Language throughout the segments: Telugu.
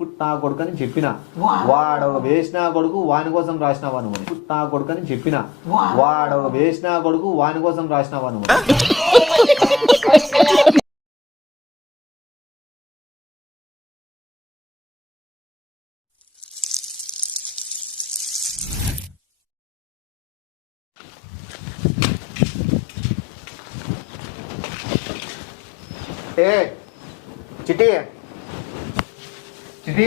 పుట్టా కొడుకని చెప్పిన వాడు వేసిన కొడుకు వాని కోసం రాసినావా నువ్వు పుట్టా కొడుకని చెప్పిన వాడు వేసిన కొడుకు వాని కోసం రాసినావా నువ్వు చిటి చిటి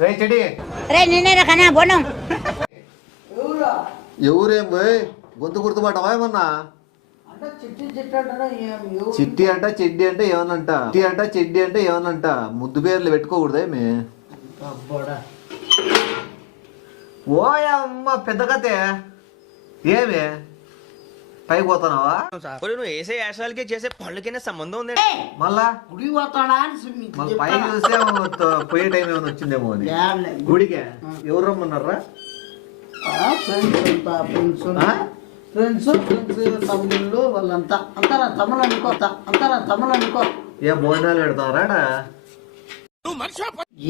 రే చిటి రే నిన్నే కన్నా బోనం ఎవరేం పోయి గొంతు గుర్తుపట్టవా ఏమన్నా చిట్టి అంట చెడ్డి అంటే ఏమనంట చిట్టి అంట చెడ్డి అంటే ఏమనంట ముద్దు పేర్లు పెట్టుకోకూడదే మే ఓయమ్మ పెద్ద కథే ఏమే పైకి పోతున్నావా నువ్వు వేసే యాశాలకి చేసే పనులకైనా సంబంధం ఉంది మళ్ళా గుడి పోతాడా మళ్ళీ పైకి చూస్తే పోయే టైం ఏమైనా వచ్చిందేమో అని గుడికే ఎవరు రమ్మన్నారా ఫ్రెండ్స్ తమ్ముళ్ళు వాళ్ళంతా అంతారా తమ్ముళ్ళు అనుకో ఏ భోజనాలు పెడతారా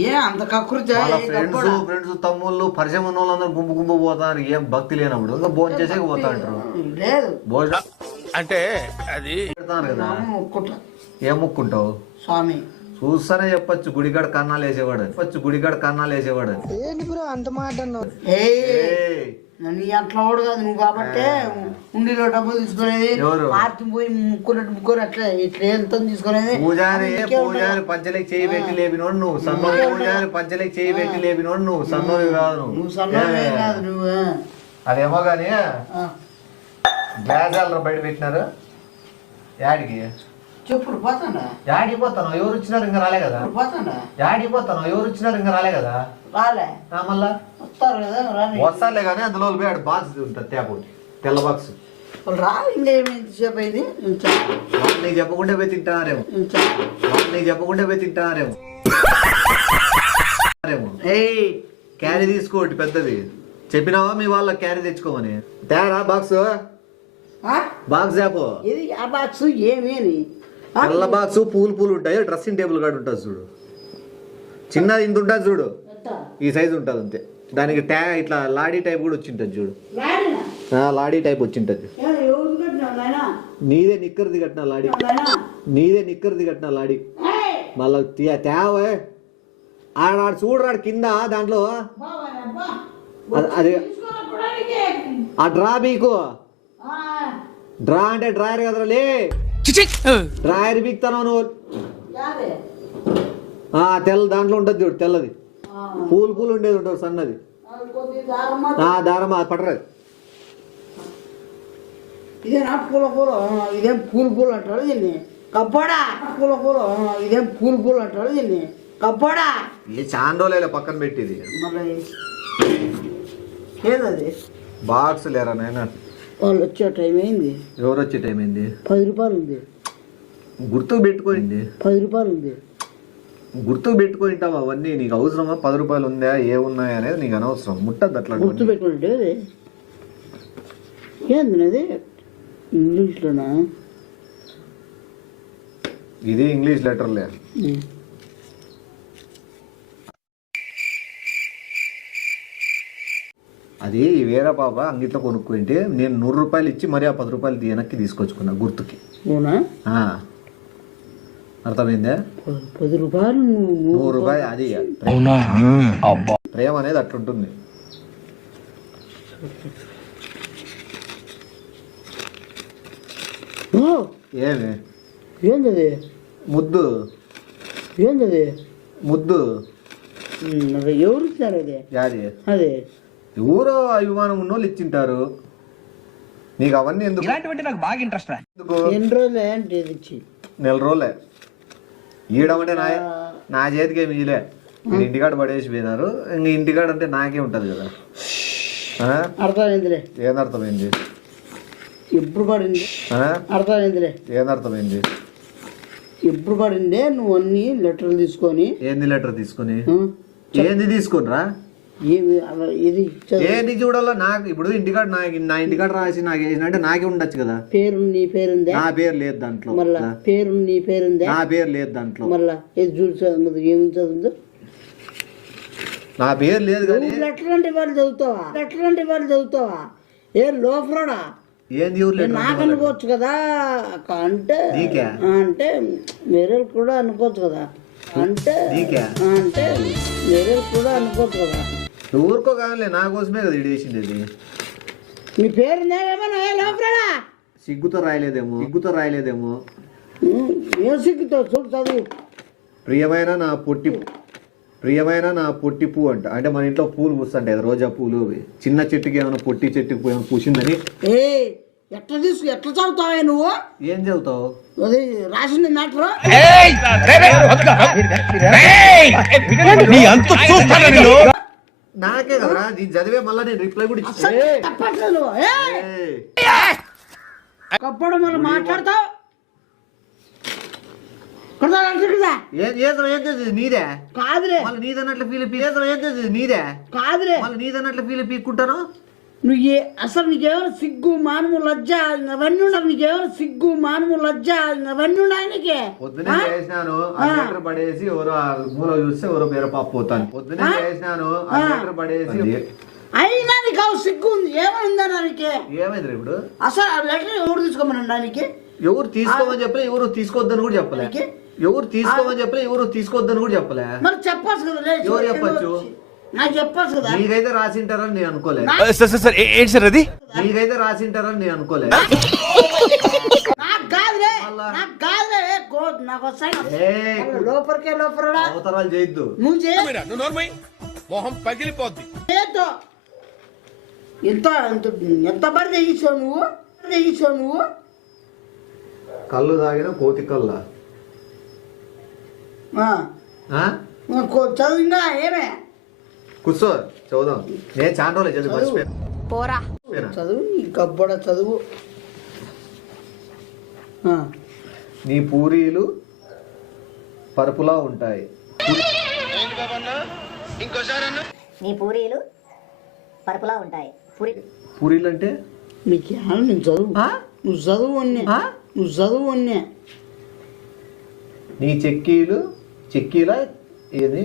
ఏ అంత కకృతి ఫ్రెండ్స్ తమ్ముళ్ళు పరిచయం ఉన్న వాళ్ళందరూ గుంపు గుంపు పోతారు ఏం భక్తి లేనప్పుడు ఇంకా భోజనం చేసే పోతా అంటారు లేదు భోజనం అంటే అది పెడతాను కదా ముక్కుంటా ఏం ముక్కుంటావు స్వామి చూస్తానే చెప్పచ్చు గుడికాడ కన్నాలు వేసేవాడు నీ అట్లా వాడు కాదు నువ్వు కాబట్టి ఉండిలో డబ్బులు తీసుకునేది ఆర్తి పోయి ముక్కున్నట్టు అట్లా ఇట్లా ఎంత తీసుకునేది పూజారి పంచలకి చేయి పెట్టి లేపినోడు నువ్వు సన్నోడు పూజారి పంచలకి చేయి పెట్టి లేపినోడు నువ్వు సన్నోడు కాదు నువ్వు సన్నోడే కాదు నువ్వు అదేమో గాని గ్లాస్ ఆలర్ బయట పెట్టినారు యాడికి చెప్పుడు పోతాడా యాడికి పోతాను ఎవరు వచ్చినారు ఇంకా రాలే కదా పోతాడా యాడికి పోతాను ఎవరు వచ్చినారు ఇంకా రాలే కదా రాలే మళ్ళా వస్తారు కదా రాని వస్తాలే కానీ అందులో పోయాడు బాక్స్ ఉంటుంది తేపటి తెల్ల బాక్స్ రాలి ఇంకేసేపు అయింది నీకు చెప్పకుండా పోయి తింటున్నారేమో క్యారీ తీసుకోటి పెద్దది చెప్పినావా మీ వాళ్ళ క్యారీ తెచ్చుకోమని తేరా బాక్స్ చెప్పు ఇది ఆ బాక్స్ ఏమేని తెల్ల బాక్స్ పూలు ఉంటాయి డ్రెస్సింగ్ టేబుల్ కాడ ఉంటుంది చూడు చిన్నది ఇంత ఉంటుంది చూడు ఈ సైజు ఉంటుంది అంతే దానికి ఇట్లా లాడీ టైప్ కూడా వచ్చింటది చూడు లాడీ టైప్ వచ్చింటది నీదే నిక్కర్ది కట్టిన లాడీ మళ్ళా తేవే ఆడ చూడరాడు కింద దాంట్లో అది ఆ డ్రా బీకు డ్రా అంటే డ్రాయర్ కదరా లే డ్రాయర్ బీక్తాను నువ్వు తెల్ల దాంట్లో ఉంటుంది చూడు తెల్లది పూలు ఉండేది ఉంటుంది సన్నది దారమా పట్టరాదు ఇదేనా ఇదేం పూలు అంటాడు దీన్ని కప్పోడా ఇదేం పూలు అంటాడు దీన్ని కప్పోడా ఏ చాండోలే పక్కన పెట్టిది మళ్ళీ ఏదది బాక్స్ లేరా నాయన వాళ్ళు వచ్చే టైం అయింది ఎవరు వచ్చే టైం అయింది 10 రూపాయలు ఉంది గుర్తుకు పెట్టుకోండి 10 రూపాయలు ఉంది గుర్తుకు పెట్టుకుంటావు అవన్నీ నీకు అవసరమా 10 రూపాయలు ఉందా ఏమున్నాయి అనేది నీకు అనవసరం ముట్టద్దు అట్లా గుర్తు పెట్టుకుంటే ఏంది అది ఇంగ్లీష్లోనా ఇది ఇంగ్లీష్ లెటర్లే అది వేరే పాప అంగిట్లో కొనుక్కుంటే నేను 100 రూపాయలు ఇచ్చి మరి ఆ 10 రూపాయలు వెనక్కి తీసుకొచ్చుకున్నా గుర్తుకి అర్థమైందా 10 రూపాయలు 100 రూపాయలు అది ప్రేమ అనేది అట్లుంటుంది ఏమి ఏంటది ముద్దు ఎవరు ఇచ్చారు అది అదే ఎవరో అభిమానం ఉన్నోళ్ళు ఇచ్చింటారు నీకు అవన్నీ ఎందుకు ఇలాంటివంటే నాకు బాగా ఇంట్రెస్ట్ ఎన్ని రోజులు ఏంటి ఇచ్చి 4 రోజులే ఈడమంటే నా చేతికి ఏమి ఇలే మీరు ఇంటికాడ పడేసి పోయినారు ఇంక ఇంటికాడ అంటే నాకే ఉంటది కదా అర్థమైందిలే ఏందర్థమైంది ఎప్పుడు పడింది అర్థమైందిలే ఏందర్థమైంది ఎప్పుడు పడిందే నువ్వు అన్ని లెటర్లు తీసుకొని ఏంది లెటర్ తీసుకొని ఏంది తీసుకునిరా ఏమి ఇది ఏంటి చూడాలో నాకు ఇప్పుడు ఇంటికాడ నా ఇంటికాడ రాసి నాకు వేసిన అంటే నాకే ఉండొచ్చు కదా. పేరు నీ పేరుందే, నా పేరు లేదు దాంట్లో. మళ్ళా పేరు నీ పేరుందే, నా పేరు లేదు దాంట్లో. మళ్ళా ఇది చూడు చదువు ఏమి చదువుతుందో. నా పేరు లేదు కానీ ఎట్లాంటి వాళ్ళు చదువుతావా ఏ లోఫ్రాడా ఏంది ఊర్లో నాకు అనుకోవచ్చు కదా. అంటే అంటే వేరే కూడా అనుకోవచ్చు కదా. అంటే అంటే వేరే కూడా అనుకోవచ్చు కదా. ఊరుకో కాదులే, నా కోసమే కదా ఇడి వేసింది అది. నీ పేరు లోఫ్రాడా సిగ్గుతో రాయలేదేమో ఏం సిగ్గుతో చూడు చదువు. ప్రియమైన నా పొట్టి పువ్వు అంట. అంటే మన ఇంట్లో పూలు పూస్తుంటాయి కదా, రోజా పూలు. చిన్న చెట్టుకి ఏమైనా పొట్టి చెట్టుకి ఏమైనా పూసిందని. ఎట్లా చదువుతావా నువ్వు? ఏం చదువుతావు? అది రాసింది మ్యాటర్. నాకే కదరా చదివే, మళ్ళీ నేను రిప్లై కూడా కప్పుడు మనం మాట్లాడతావు. నీదే కాదులే మళ్ళీ నీదన్నట్లు పీక్కుంటాను. నువ్వు అసలు నీకేమైనా సిగ్గు మానము లజ్జ అవన్నీ ఆయనకి. పొద్దునే చేసినాను లీటర్ పడేసి ఎవరో మూల చూస్తే ఎవరో పేరు పాపు పోతాను. పొద్దునే చేసినాను లీటర్ పడేసి అయినా నీకు సిగ్గు ఉంది. ఏమైందా దానికి? ఏమైంది ఇప్పుడు? అసలు ఆ లెటర్ ఎవరు తీసుకోమని దానికి? ఎవరు తీసుకోమని చెప్పలే, ఎవరు తీసుకోవద్దని కూడా చెప్పలే. ఎవరు తీసుకోవద్దని కూడా చెప్పలే. మరి చెప్పచ్చు కదా. ఎవరు చెప్పచ్చు? నాకు చెప్పచ్చు కదా. నీకైతే రాసింటారని నేను అనుకోలే. ఏంటి సార్ అది? నీకైతే రాసింటారని నేను అనుకోలే. అవతరాలు చేయొద్దు. నువ్వు మొహం పగిలిపోద్ది. ఎంత పడి తెగించావు నువ్వు? కళ్ళు తాగిన కోతి కళ్ళ చదివిందా? ఏమే కూర్చో చదువుదాం. నేను చాలా రోజులు చదువు మర్చిపోయాను. చదువు నీ గబ్బడ చదువు. నీ పూరీలు పరుపులా ఉంటాయి. నీ పూరీలు పరుపులా ఉంటాయి. పూరీలు అంటే నీకు నేను చదువు. నువ్వు చదువు అన్నీ. నీ చెక్కీలా ఏది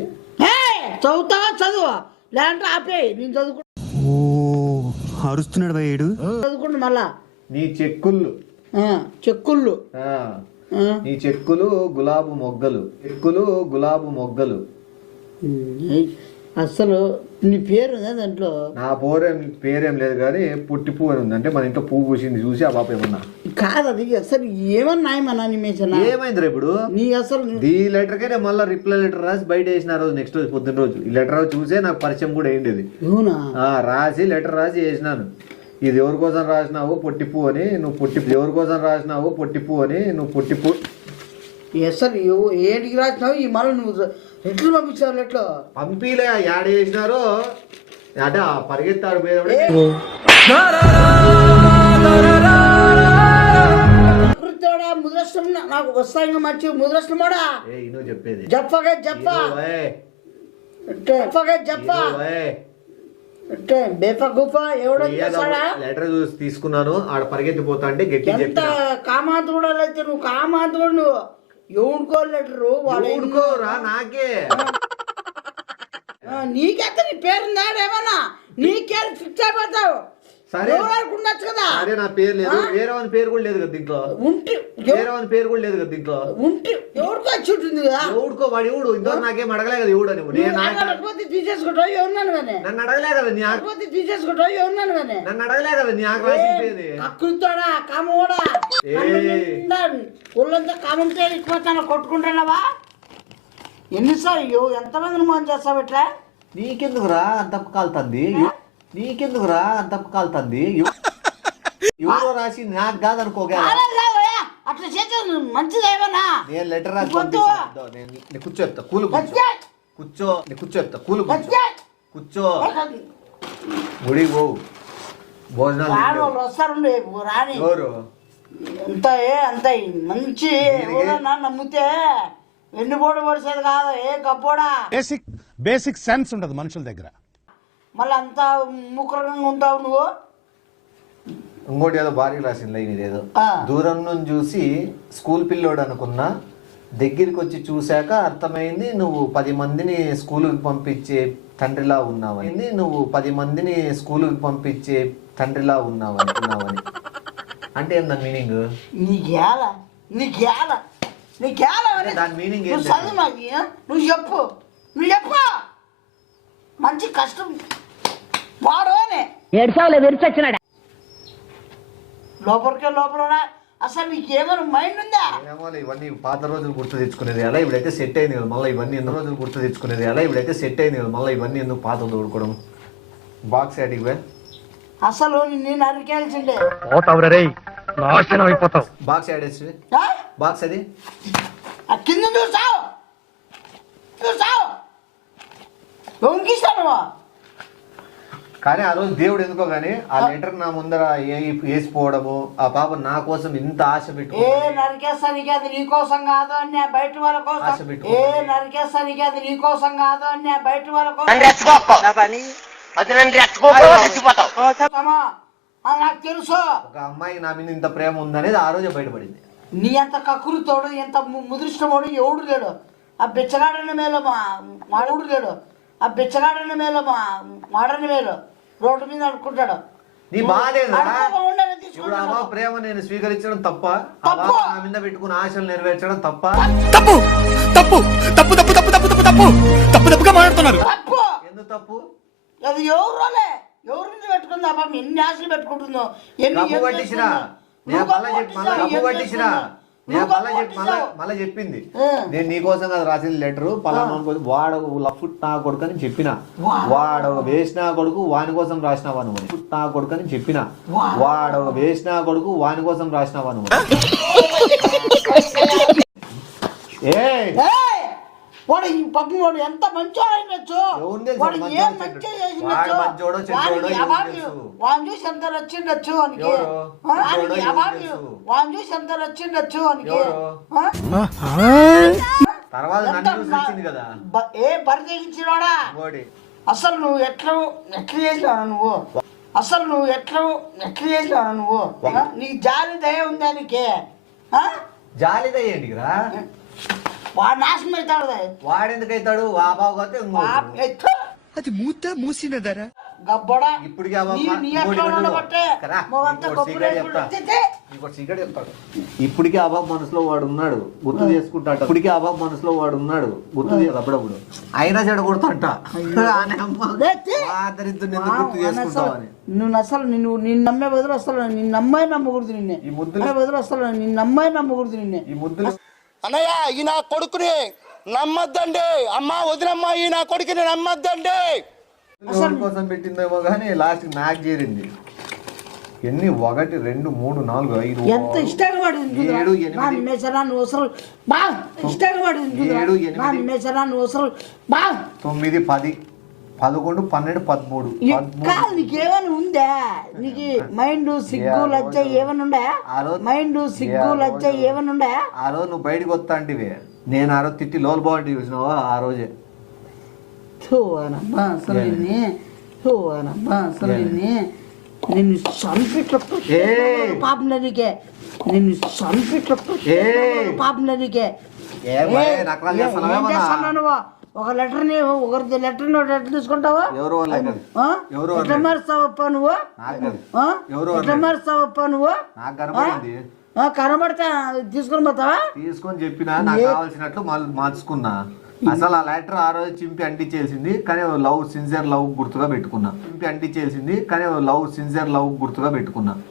చదువుతావా? చదువు లేదంటే ఆపే. నేను అరుస్తున్నాడు భయ్యాడు. చదువుకుంటు మళ్ళా. నీ చెక్కుళ్ళు నీ చెక్కులు గులాబు మొగ్గలు. అసలు నీ పేరు ఉందా దాంట్లో? నా పేరేం లేదు కానీ పుట్టి పువ్వు అని ఉంది. అంటే మన ఇంట్లో పువ్వు పూసింది చూసి ఆ పాప ఏమన్నా కాదు. అది అసలు ఏమన్నా అనిమేషన్ ఏమైంది ఇప్పుడు? నీ అసలు ఈ లెటర్ కైనా మళ్ళీ రిప్లై లెటర్ రాసి బయట వేసిన రోజు నెక్స్ట్ రోజు పొద్దున్న రోజు ఈ లెటర్ చూసే నాకు పరిచయం కూడా అయింది. రాసి లెటర్ రాసి వేసినాను. ఇది ఎవరి కోసం రాసినావు పొట్టి పువ్వు అని, నువ్వు పొట్టి పువ్వు. అసలు ఏడికి రాసినావు? ఈ మళ్ళీ నువ్వు ఎట్లు పంపించావు? ఎట్లు పంపిలే యాడ వేసినారో అంటే పరిగెత్తాడు ముద్రష్టం నాకు వస్తాయి మంచి ముద్రష్టమోడా చెప్పేది. బేప గుప్ప ఎవడో లెటర్ చూసి తీసుకున్నాను. ఆడ పరిగెత్తిపోతా అంటే గట్టి ఎంత కామాంతుడు అయితే నువ్వు కామాంతుడు. ఎవడుకో లెటరు వాడుకోరా నాకే. నీకెంత నీ పేరుందాడేమన్నా నీకే ఫిక్స్ అయిపోతావు. సరే ఉండొచ్చు కదా. అదే నా పేరు లేదు, వేరే వాని పేరు కూడా లేదు కదా దీంట్లో. ఎవరికో వచ్చి ఉంటుంది కదా. ఎవడుకో వాడు ఎవడు ఇంతవరకు నాకేం అడగలే కదా. ఎవడు అని తీసేసుకుంటావు ఎవరున్నాను కానీ. నన్ను అడగలే కదా. తీసేసుకుంటావు ఎవరున్నాను కానీ. నన్ను అడగలే కదా. నాకు రాసిపోయేది అక్కుతాడా కామోడా ఒళ్ళంతా కామంతో ఎక్కువ కొట్టుకుంటున్నావా? ఎన్నిసార్లు ఎంతమందిని మోసం చేస్తావు ఇట్లా? నీకెందుకురా అంత కాలుతుంది? ఎవరో రాసి నాకు కాదనుకోగా అట్లా చేస్తే మంచిది ఏమన్నా. నేను లెటర్ రాసి కూర్చోప్తా కూర్చో గుడికి పోవు. భోజనాలు వస్తారు రాని. ఎవరు అంత మంచి నమ్మితే ఎన్ని పోటీ పడిసేది కాదు. ఏ కప్పోడా బేసిక్ సెన్స్ ఉండదు మనుషుల దగ్గర. మళ్ళీ అంతా ముఖరంగా ఉంటావు నువ్వు. ఇంకోటి ఏదో భారీ రాసింది లైన్ ఇదేదో. ఆ. దూరం నుంచి చూసి స్కూల్ పిల్లోడు అనుకున్నా, దగ్గరికి వచ్చి చూశాక అర్థమైంది నువ్వు 10 మందిని స్కూలుకి పంపించే తండ్రిలా ఉన్నావని. నువ్వు 10 మందిని స్కూలుకి పంపించే తండ్రిలా ఉన్నావని. అంటే ఏందా మీనింగ్? నీకేలా దాని మీనింగ్ ఏంటి? చదువు నాకు, నువ్వు చెప్పు మంచి కష్టం వాడు అని ఏడ్చావులే విరిచొచ్చినాడు. లోపల అసలు నీకేమైనా మైండ్ ఉందా? ఏమో ఇవన్నీ పాత రోజులు గుర్తు తెచ్చుకునేది అలా, ఇప్పుడైతే సెట్ అయింది కదా మళ్ళీ ఇవన్నీ ఎన్నో రోజులు గుర్తు తెచ్చుకునేది అలా, ఇప్పుడైతే సెట్ అయింది కదా మళ్ళీ ఇవన్నీ ఎందుకు పాత తోడుకోవడం. బాక్స్ యాడికి పోయి అసలు నేను అరికేల్సిండే. బాక్స్ యాడేసి బాక్స్ అది ఆ కింద చూసావు దొంగిస్తాను. కానీ ఆ రోజు దేవుడు ఎందుకో గానీ ఆ లెటర్ నా ముందర వేసిపోవడము, ఆ పాప నా కోసం ఇంత ఆశ నరికేస్తానికి అది నీకోసం కాదు అని బయట వాళ్ళ కోసం. నరికేస్తానికి అది నీకోసం కాదు అని బయట వాళ్ళ కోసం. నాకు తెలుసు ఒక అమ్మాయి నా మీద ఇంత ప్రేమ ఉందనేది ఆ రోజే బయటపడింది. నీ అంత కకురుతోడు ఎంత ముదృష్టమోడు ఎవడు లేడు. ఆ బిచ్చగాడని మేలు మాడవుడు లేడు. ఆ బిచ్చగాడని మేలు మాడని మేలు రోడ్డు మీద అనుకుంటాడు. నీ బాధ ఇప్పుడు అమ్మ ప్రేమ నేను స్వీకరించడం తప్ప, నా మీద పెట్టుకున్న ఆశలు నెరవేర్చడం తప్ప? తప్పు తప్పు తప్పు తప్పు తప్పు తప్పు తప్పు తప్పు తప్పు తప్పుగా మాట్లాడుతున్నారు. తప్పు ఎందుకు తప్పు? అది ఎవరోలే ఎవరి మీద పెట్టుకుందా పాప, ఎన్ని ఆశలు పెట్టుకుంటుందో, మళ్ళీ చెప్పింది నేను నీకోసం కదా రాసిన లెటర్ పలానా వాడు లఫ్ట్ నా కొడుకు అని చెప్పిన, వాడు వేసిన కొడుకు వాని కోసం రాసినావా నువ్వు, నా కొడుకు అని చెప్పిన, వాడు వేసిన కొడుకు వాని కోసం రాసినావా నువ్వు. వాడు ఈ పక్కన వాడు ఎంత మంచోడు అయినచ్చు, వాడు ఏం మంచి వాడిని చూసి ఎంత నచ్చిండొచ్చు అనికి, వాడిని చూసి ఎంత నచ్చిండొచ్చు అనికి. ఏ బరి తెగించినాడా? అసలు నువ్వు ఎట్లా చేసినావు నువ్వు? నువ్వు నీకు జాలి దయ ఉందా నీకే? జాలి దయ ఏంటిరా? వాడు నాశనం అవుతాడు. వాడెందుకు అవుతాడు? అది మూసినదరా ఇప్పటికే ఇప్పటికే ఆ బాబు మనసులో వాడు ఉన్నాడు, గుర్తు చేసుకుంటాట. ఇప్పటికే ఆ బాబు మనసులో వాడు ఉన్నాడు, గుర్తు చేయాలి అప్పుడప్పుడు. అయినా చెడ కొడుతుంట గుర్తు చేసుకుంటావని. నువ్వు అసలు నిన్ను నమ్మే బదులు అసలు నిన్ను నమ్మాయి నమ్మకూడదు. నిన్నే ఈ ముద్దుల బదులు అసలు నిన్ను నమ్మాయి నమ్మకూడదు. నిన్నే ఈ ముద్దులు అన్నయ్య ఈ నా కొడుకుని నమ్మద్దండి, అమ్మ వదినమ్మ ఈ నా కొడుకుని నమ్మద్దండి. కోసం పెట్టిందేమో కానీ లాస్ట్ నాకు చేరింది. ఎన్ని 1 2 3 4 5 ఎంత ఇష్టంగా పడింది 7 8 నువ్వు అసలు బాగా ఇష్టంగా పడింది 7 8 నువ్వు అసలు బాగా 9 10 11 12 13 నీకేమైనా ఉందా? నీకు మైండ్ సిగ్గు లజ్జ ఏమైనా ఉందా? మైండ్ సిగ్గు లజ్జ ఏమైనా ఉందా? ఆ రోజు నువ్వు బయటకు వస్తా అంటివి, నేను ఆ రోజు తిట్టి లోల్ బాగుంటి చూసినావా ఆ రోజే. నిన్ను చంపిట్ల పాపంలో నీకే, నిన్ను చంపిట్ల పాపంలో నీకే. నువ్వు ఒక లెటర్ని లెటర్ తీసుకుంటావా? ఎట్లా మారుస్తావప్ప నువ్వు? ఎట్లా మారుస్తావప్ప నువ్వు? కనబడితే తీసుకొని పోతావా? తీసుకొని చెప్పినా నాకు కావాల్సినట్లు మార్చుకున్నా. అసలు ఆ లెటర్ ఆ రోజు చింపి అంటించేసింది, కానీ లవ్ సిన్సియర్ లవ్ గుర్తుగా పెట్టుకున్నా.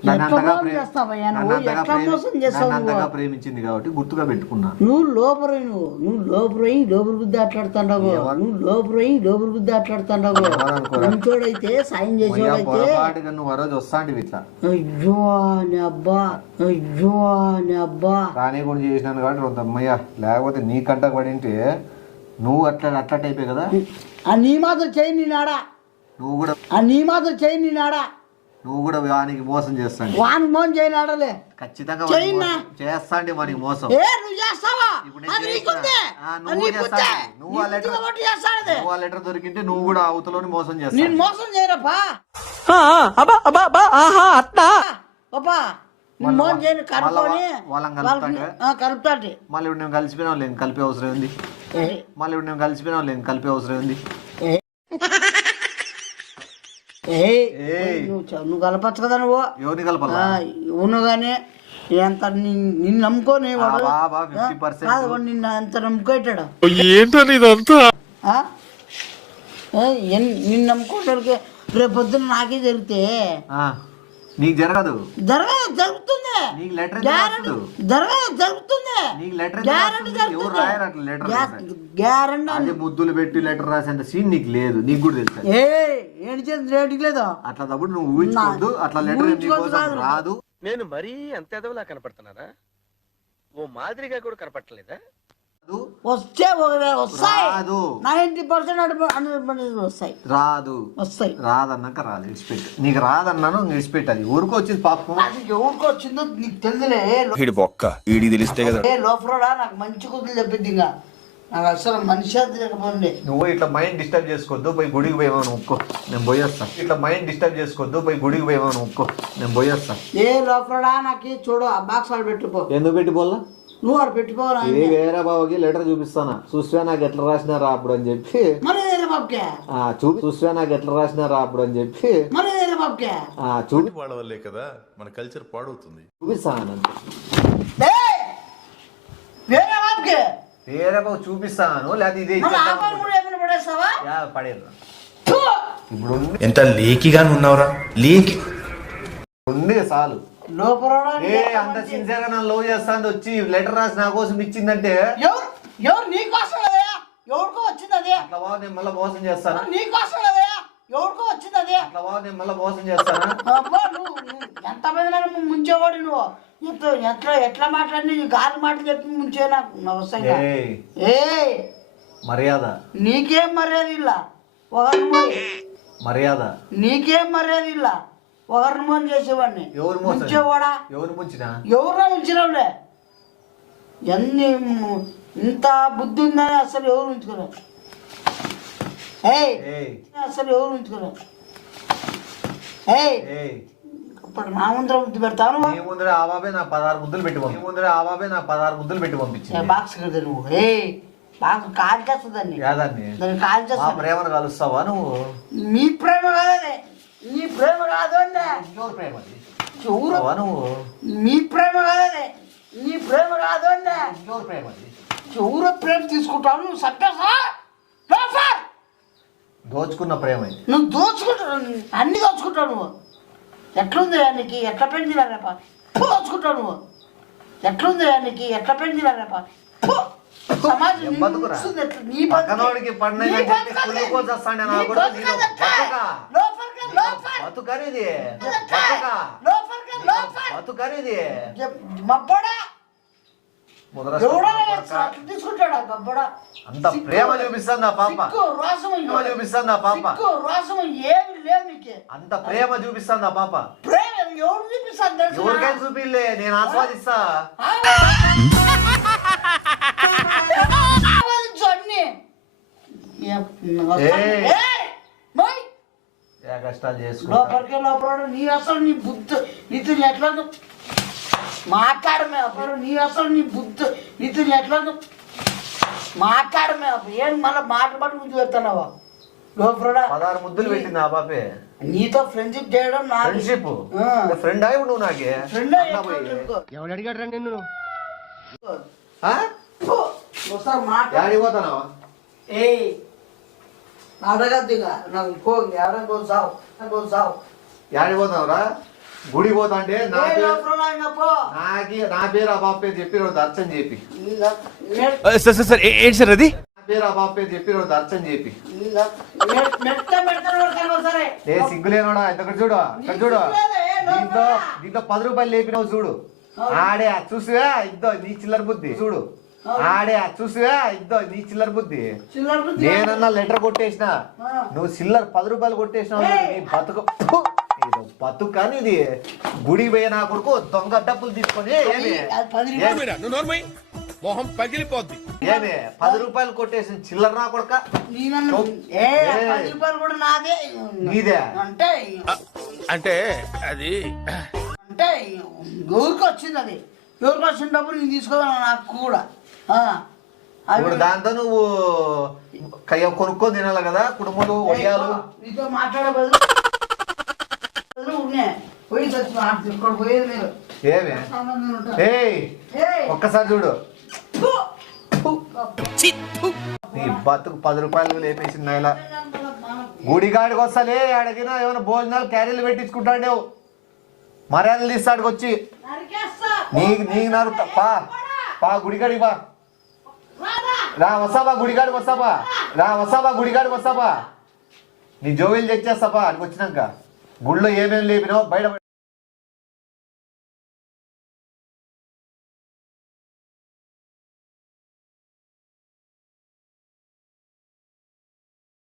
నన్ను అంతగా ప్రేమించింది కాబట్టి గుర్తుగా పెట్టుకున్నా. నువ్వు లోపరై లోపల బుద్ధి ఆట్లాడుతున్నావు. మంచోడైతే సాయం చేసేవాడైతే నువ్వు ఆ రోజు వస్తాంటివి ఇట్లా. అయ్యో అని అబ్బా రానే కూడా చేసినాను కాబట్టి అమ్మయ్య, లేకపోతే నీ కంట పడింటే నువ్వు అట్లా టైపే కదా. నీ మాత్రం చేయి నేనాడా, నువ్వు కూడా నీ మాత్రం చేయి నేనాడా, నువ్వు కూడా వానికి మోసం చేస్తాను. వానికి మోసం చేయనాడలే ఖచ్చితంగా చేస్తా అంటే వానికి మోసం. నువ్వు చేస్తావా? ఇప్పుడు నేను అది చేసిన. నీకుంది. నువ్వు అది నీ చేస్తావు. బుద్ధి. నువ్వు నీ ఆ లెటర్ బుద్ధి కాబట్టి చేస్తాడు అది. నువ్వు ఆ లెటర్ దొరికింటే నువ్వు కూడా అవతలని మోసం నేను చేస్తావు. మోసం చేయరప్పా పాపా నేను మోసం చేయను కనుక్కొని వాళ్ళని కలుపుతాంటే? కలుపుతాంటి మళ్ళీ ఇప్పుడు నేను కలిసిపోయినా లేదు కలిపే అవసరం ఉంది. మళ్ళీ ఇప్పుడు నేను కలిసిపోయినా లేదు కలిపే అవసరం ఉంది. నువ్వు కలపచ్చు కదా నువ్వు ఎవరిని కలపాలా? అవును కానీ ఎంత నిన్ను నమ్ముకొని వాడు బాబా 50%. కాదు వాడు నిన్ను అంత నమ్ముకోటాడు ఏంటని ఇదంతా నిన్ను నమ్ముకోవడానికి రేపు పొద్దున్న నాకే జరిగితే నీకు జరగదు. జరుగుతుంది నీకు లెటర్ జరుగుతుంది నీకు లెటర్ గ్యారెంటీ ఎవరు రాయరు అట్లా లెటర్ గ్యారెంటీ అదే ముద్దులు పెట్టి లెటర్ రాసేంత సీన్ నీకు లేదు. నీకు కూడా తెలుసు. ఏంటి చేసి రేటుకి లేదా అట్లా తప్పుడు నువ్వు ఊహించుకోవద్దు. అట్లా లెటర్ ఊహించుకోవద్దు రాదు. నేను మరీ అంత ఎదవలా కనపడుతున్నానా? ఓ మాదిరిగా కూడా కనపడలేదా? వస్తాయి రాదు. 90% వస్తాయి రాదన్నాక రాదు. విడిచిపెట్టు. నీకు రాదన్నాను విడిచిపెట్టు. అది ఊరికి వచ్చింది పాపం. అది ఎవరికి వచ్చిందో నీకు తెలుదులే వీడి బొక్క వీడి తెలిస్తే కదా. లోపల నాకు మంచి కుదురు చెప్పింది ఇంకా నాకు అసలు మనిషి లేకపోండి. నువ్వు ఇట్లా మైండ్ డిస్టర్బ్ చేసుకోవద్దు. పోయి గుడికి పోయేవాను ఒక్కో నేను పోయేస్తా. ఇట్లా మైండ్ డిస్టర్బ్ చేసుకోవద్దు. పోయి గుడికి పోయేవాను ఒక్కో నేను పోయేస్తా. లోపల నాకు చూడు ఆ బాక్స్ ఆడ పెట్టుకో. ఎందుకు పెట్టిపోలా? నువ్వు ఆడ పెట్టుకోవాలా ఇది వేరే బాబుకి లెటర్ చూపిస్తానా చూసివా నాకు ఎట్లా రాసినారా అప్పుడు అని చెప్పి మరి వేరే బాబుకే చూసివా నాకు ఎట్లా రాసినారా అప్పుడు అని చెప్పి మరి వేరే బాబుకే వాళ్ళ వల్లే కదా మన కల్చర్ పాడవుతుంది. చూపిస్తాను. వేరే బాబుకే వేరే బాబు చూపిస్తాను. లేదా ఇదే ఏమైనా పడేస్తావా పడేరు. ఇప్పుడు ఎంత లేకిగా ఉన్నావురా లేకి ఉండి చాలు. లోపల అంత సిన్సియర్ గా నన్ను లవ్ చేస్తాను వచ్చి లెటర్ రాసి నా కోసం ఇచ్చిందంటే ఎవరు నీకోసం కదయా ఎవరికో వచ్చింది అదే అట్లా బాబు నేను మళ్ళీ మోసం చేస్తాను. నీకోసం కదయా ఎవరికో వచ్చింది అదే అట్లా బాబు నేను మళ్ళీ మోసం చేస్తాను. నువ్వు ఎంత మంది ముంచేవాడు నువ్వు ఎట్లా మాట్లాడి గాలి మాటలు చెప్పి ముంచే నాకు వస్తాయి. మర్యాద నీకేం మర్యాద ఇలా మర్యాద నీకేం మర్యాద ఇలా ఒకరిని మోసం చేసేవాడిని ఎవరు ముంచేవాడా ఎవరు ముంచినా ఎవరో ఉంచినవులే. ఎన్ని ఇంత బుద్ధి ఉందని అసలు ఎవరు ఉంచుకోరు. అసలు ఎవరు ఉంచుకోరు. ఇప్పుడు నా ముందర బుద్ధి పెడతాను. నీ ముందర ఆ బాబే నా 16 ముద్దులు పెట్టి పంపి. నీ ముందర ఆ బాబే నా 16 ముద్దులు పెట్టి పంపించింది. బాక్స్ కదా నువ్వు బాక్స్ కాల్ చేస్తుందండి యాదాన్ని దాన్ని కాల్ మా చేస్తా. ప్రేమను కలుస్తావా నువ్వు? మీ ప్రేమ కాదనే నీ ప్రేమ కాదు అన్న ఎవరు ప్రేమ నువ్వు? మీ ప్రేమ కాదనే నీ ప్రేమ కాదు అన్న ఎవరు ప్రేమ ఎవరో ప్రేమ తీసుకుంటావు నువ్వు సత్యాసా దోచుకున్న ప్రేమ ఇది. నువ్వు దోచుకుంటావు అన్ని దోచుకుంటావు నువ్వు. ఎట్లుంది నీకు ఎట్లా పెంచినా రేప దోచుకుంటావు నువ్వు. ఎట్లుంది నీకు ఎట్లా పెంచినా రేప సమాజం బతుకురా. నీ పక్కనోడికి పడిన బతుకనేది బతుకనేది మబ్బడా ముదర తీసుకుంటాడా గబ్బడా అంత ప్రేమ చూపిస్తుంది ఆ పాప. ప్రేమ చూపిస్తుంది ఆ పాప. ఏమి లేవు నీకు అంత ప్రేమ చూపిస్తుంది ఆ పాప. ప్రేమ ఎవరు చూపిస్తాను ఎవరికైనా చూపిలే నేను ఆస్వాదిస్తా. కష్టాలు చేసుకుంటా లోపలికే లోపల నీ అసలు నీ బుద్ధి నీతో ఎట్లా మాట్లాడమే అప్పుడు నీ అసలు నీ బుద్ధి నీతో ఎట్లా మాట్లాడమే అప్పుడు ఏం మళ్ళీ మాట్లాడి ముందు పెడతావా లోపల 16 ముద్దులు పెట్టింది ఆ పాపే. నీతో ఫ్రెండ్షిప్ చేయడం నా ఫ్రెండ్షిప్ ఫ్రెండ్ అయ్యి నువ్వు నాకే ఫ్రెండ్ ఎవడు అడిగాడు రా నిన్ను? ఒకసారి మాట్లాడి యాడిపోతానా? అడగద్దు ఇక నాకు పోండి ఎవరైనా సావు యాడిపోతావురా? గుడి పోతా అంటే నా పేరు ఆ బాబు పేరు చెప్పి రోజు అర్చన చెప్పి. సార్ సార్ సార్ ఏంటి సార్ అది? నా పేరు ఆ బాబు పేరు చెప్పి రోజు అర్చన చెప్పి. ఏ సిగ్గులేనోడా ఇక్కడ చూడు ఇక్కడ చూడు. దీంట్లో 10 రూపాయలు లేపినావు చూడు. ఆడే చూసివా ఇద్దో నీ చిల్లర బుద్ధి చూడు. ఆడే చూసివా ఇద్దో నీ చిల్లర బుద్ధి. నేనన్నా లెటర్ కొట్టేసిన నువ్వు చిల్లర 10 రూపాయలు కొట్టేసినావు. నీ బతుకు బతుకు కానీ ఇది గుడికి పోయే నా కొడుకు దొంగ డబ్బులు తీసుకొని మొహం పగిలిపోద్ది. ఏమే 10 రూపాయలు కొట్టేసి చిల్లర నా కొడక నేనన్ను ఏ 10 రూపాయలు కూడా నాదే నీదే? అంటే అంటే అది అంటే ఎవరికి వచ్చింది అది, ఎవరికి వచ్చిన డబ్బులు నేను తీసుకోవాలి నాకు కూడా. అవి ఇప్పుడు దాంతో నువ్వు కొనుక్కొని తినాలి కదా, కుటుంబంలో వడియాలు. నీతో మాట్లాడే బదులు ఉన్నాయి పోయి చచ్చి ఇక్కడ పోయేది మీరు. ఏమే సంబంధం ఉంటుంది. ఏయ్ ఏయ్, ఒక్కసారి చూడు, ఫు, ఛీ, ఫు. నీ బతుకు 10 రూపాయలు లేపేసింది నాయలా. గుడిగాడికి వస్తాలే, అడిగినా ఏమైనా భోజనాలు క్యారీలు పెట్టించుకుంటాడేవు, మర్యాదలు తీస్తాడికి వచ్చి. నరికేస్తా. నీకు నరుకుతా. పా గుడిగాడికి పా. వస్తావా గుడిగాడికి వస్తావా. నీ జోవిలు తెచ్చేస్తాపా అడికి వచ్చినాక. గుళ్ళో ఏమేమి లేపినావు బయట